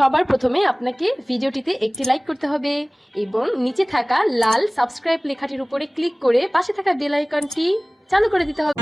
সবার প্রথমে আপনাকে ভিডিওটিতে একটি লাইক করতে হবে এবং নিচে থাকা লাল সাবস্ক্রাইব লেখাটির উপরে ক্লিক করে পাশে থাকা বেল আইকনটি চালু করে দিতে হবে।